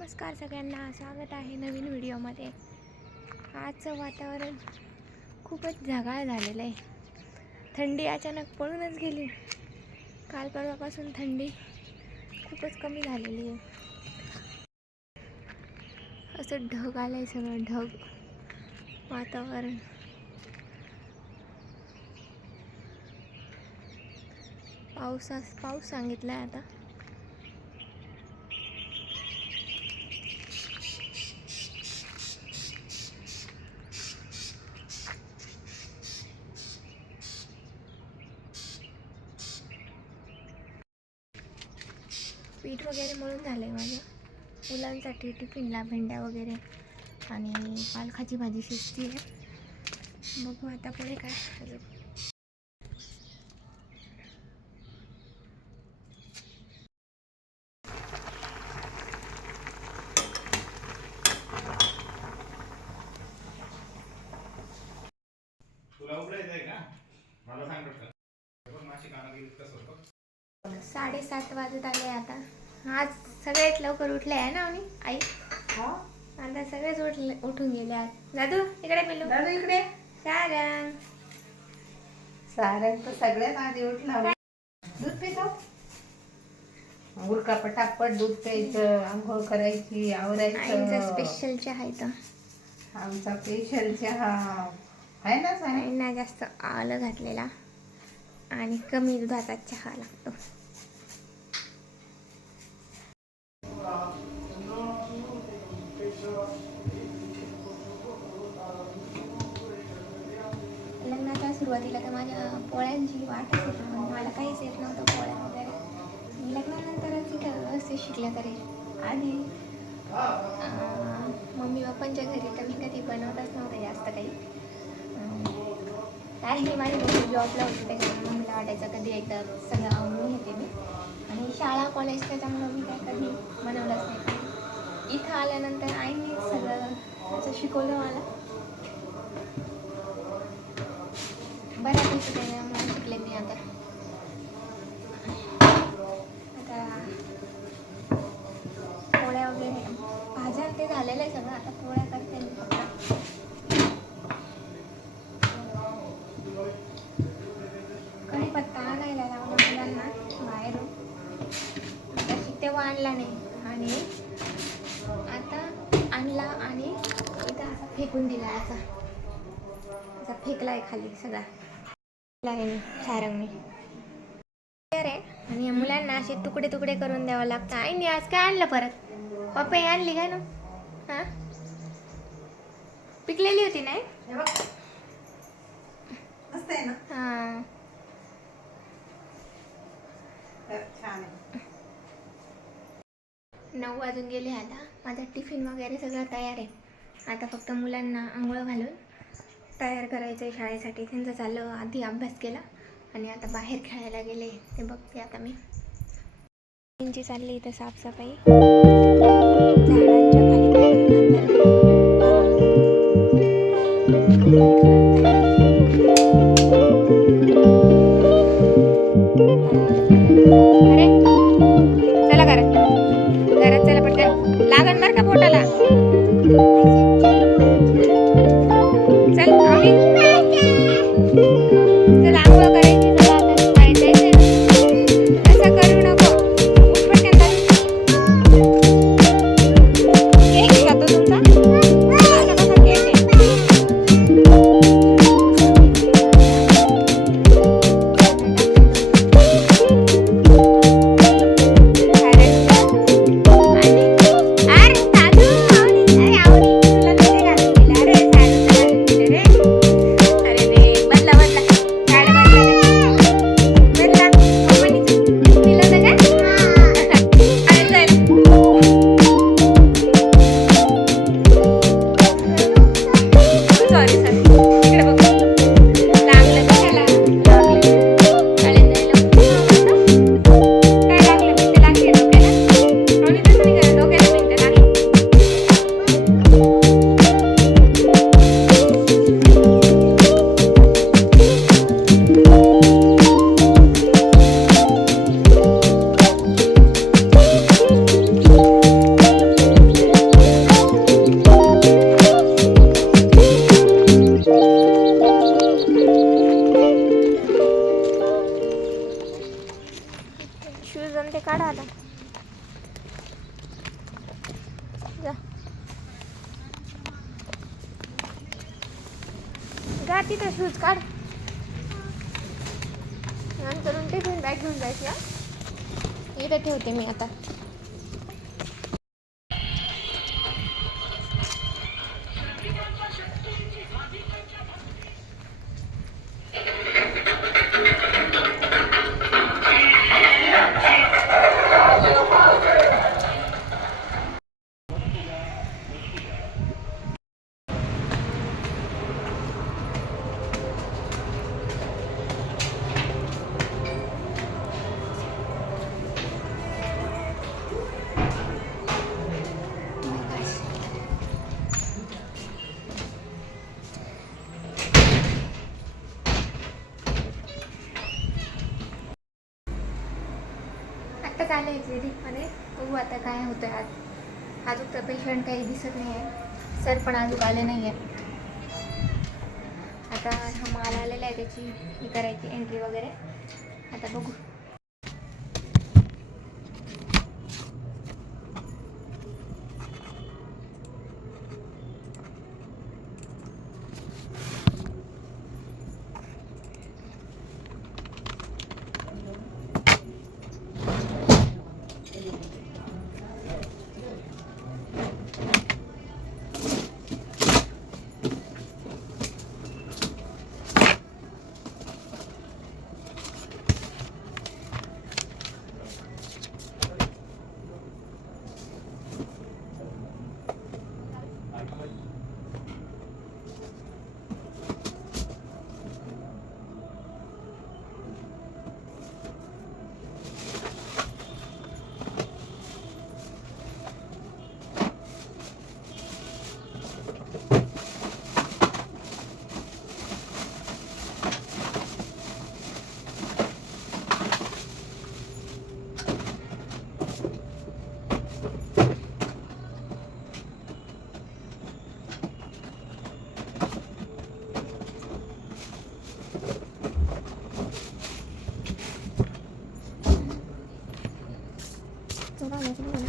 नमस्कार सगळ्यांना स्वागत आहे नवीन व्हिडिओमध्ये. आजचं वातावरण खूपच झगाळ झालेलं आहे. थंडी अचानक पळूनच गेली. काल परवापासून थंडी खूपच कमी झालेली आहे. असं ढग आलं आहे सगळं ढग वातावरण. पावसास पाऊस सांगितला आहे आता. पीठ वगैरे मळून झालं आहे माझं. मुलांसाठी टिफिनला भेंड्या वगैरे आणि पालकाची भाजी शिजती आहे. बघू आता पुढे काय अजून साडेसात वाजत आले आता. आज सगळेच लवकर उठले आहे ना आणि आई? आता सगळेच उठले उठून गेले आज. दादू इकडे पिलू दादू इकडे. सारंग. सारंग तर सगळ्यात आधी उठला. दूध पितो? उरका पटापट दूध प्यायचं आंघोळ करायची आवरायचं. स्पेशल चहा आहे तर आमचा स्पेशल चहा. आहे ना सारंग? आईना जास्त आलं घातलेला. आणि कमी दुधाचा चहा लागतो. सुरुवातीला तर माझ्या पोळ्यांची वाटच होती म्हणजे मला काहीच येत नव्हतं पोळ्या वगैरे. मी लग्नानंतरच तिथं व्यवस्थित शिकल्या तरी. आधी मम्मी पप्पांच्या घरी तर मी कधी बनवतच नव्हतं जास्त काही. अं, कारण की माझी मम्मी जॉबला होती त्याच्यामुळे मम्मीला वाटायचं कधी एकदा सगळं आवडून घेते मी. आणि शाळा कॉलेज त्याच्यामुळे मी काय कधी बनवलंच नाही. इथं आल्यानंतर आईने सगळं त्याचं शिकवलं मला. बऱ्यापैकी त्याच्यामुळे शिकले मी आता. आता पोळ्या वगैरे भाज्या ते झालेलं आहे सगळं आता पोळ्या करते मी. कधी पत्ता आणायला लावला मुलांना बाहेरून. तेव्हा आणला नाही आणि आता आणला आणि इथं असा फेकून दिला असा. असा आहे खाली सगळा. सारंगने. आहे? आणि या मुलांना असे तुकडे तुकडे करून द्यावं लागतं. आईने आज काय आणलं परत? पपई आणली काय ना? हा? पिकलेली होती नाही? हे हा. नऊ वाजून गेले आता. माझा टिफिन वगैरे सगळं तयार आहे. आता फक्त मुलांना आंघोळ घालून तयार करायचं आहे शाळेसाठी. त्यांचं चाललं आधी अभ्यास केला आणि आता बाहेर खेळायला गेले. ते बघते आता मी. त्यांची चालली इथं साफसफाई. शूज आणि ते काढा आता. जा. गा तिथं शूज काढ. नंतर टिफिन बॅग घेऊन जायची इथं ठेवते मी आता. आत्ताच आले क्लिनिकमध्ये बघू आता काय होतं आज. अजून तर पेशंट काही दिसत नाही आहे सर पण अजून आले नाही आहे आता हा माल आलेला आहे त्याची ही करायची एंट्री वगैरे. आता बघू. 아, 하나 생각